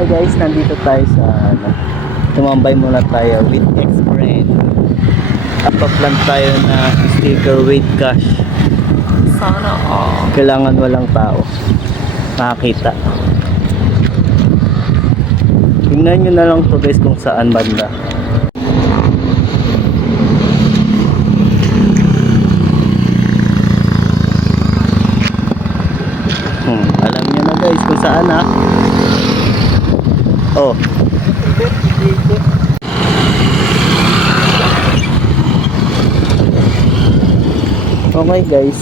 Hi guys, nandito tayo sa tumambay muna tayo with ex-friend. Apaplan tayo na sticker with cash. Sana all. Kailangan walang tao makakita. Tingnan nyo na lang to guys kung saan banda. Alam nyo na guys kung saan ha. Oh. Okay guys.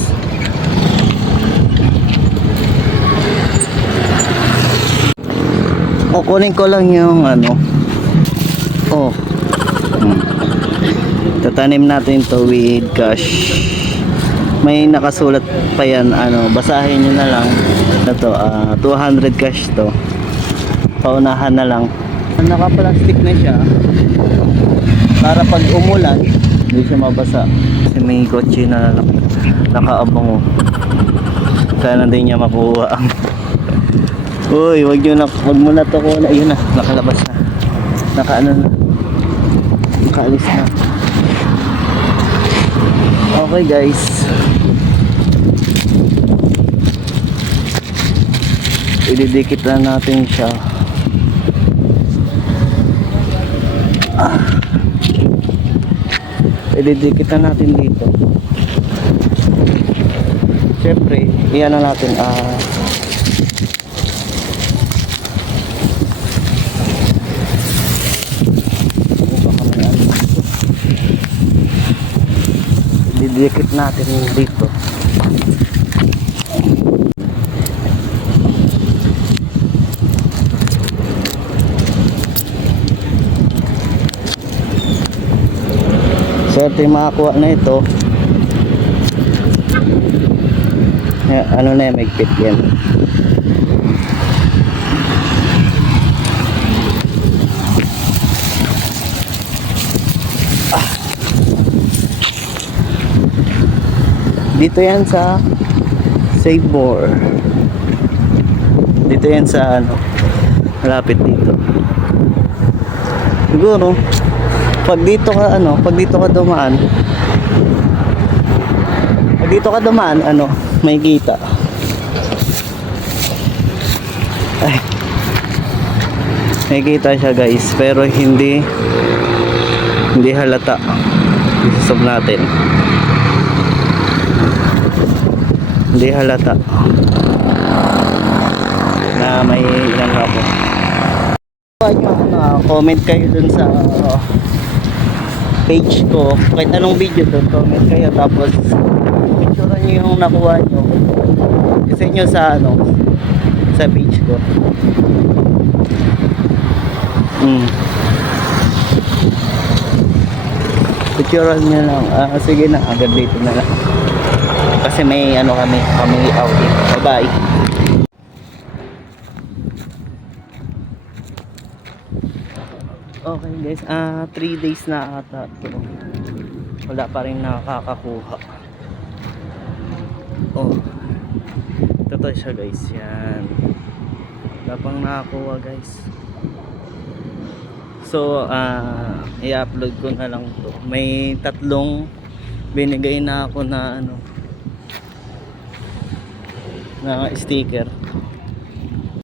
Kukunin ko lang yung ano. Oh. Tatanim natin to with cash. May nakasulat pa yan, ano, basahin nyo na lang. Ito, 200 cash to. Paunahan na lang. Naka-plastic na siya para pag umulan hindi siya mabasa. Kasi may kotse na nakaabang. Sana din niya makuha. Uy, wag mo na to ko na. Ayun na, nakalabas na. Nakaano na. Nakaalis na. Okay guys. Ididikit na natin siya. Ididikit na natin dito. Siyempre, iyan na natin. Ididikit natin dito. Swerte makakuha na ito. Ano na yan, magpit yan. Dito yan sa save more. Dito yan sa ano, malapit dito. Siguro pag dito ka dumaan, ano, may kita. Ay, may kita siya guys, pero hindi halata. Isasab natin. Hindi halata na may ilan ako. Comment kayo dun sa page ko, kahit anong video doon, comment kayo, tapos picturean nyo yung nakuha nyo, isa nyo sa sa page ko. Picturean nyo lang. Sige na, agad dito na lang kasi may kami outing. Bye bye. Okay guys, 3 days na ata ito. Wala pa rin nakakakuha. Oh, ito siya guys. Yan, wala pang nakakuha guys. So i-upload ko na lang to. May 3 binigay na ako na na sticker.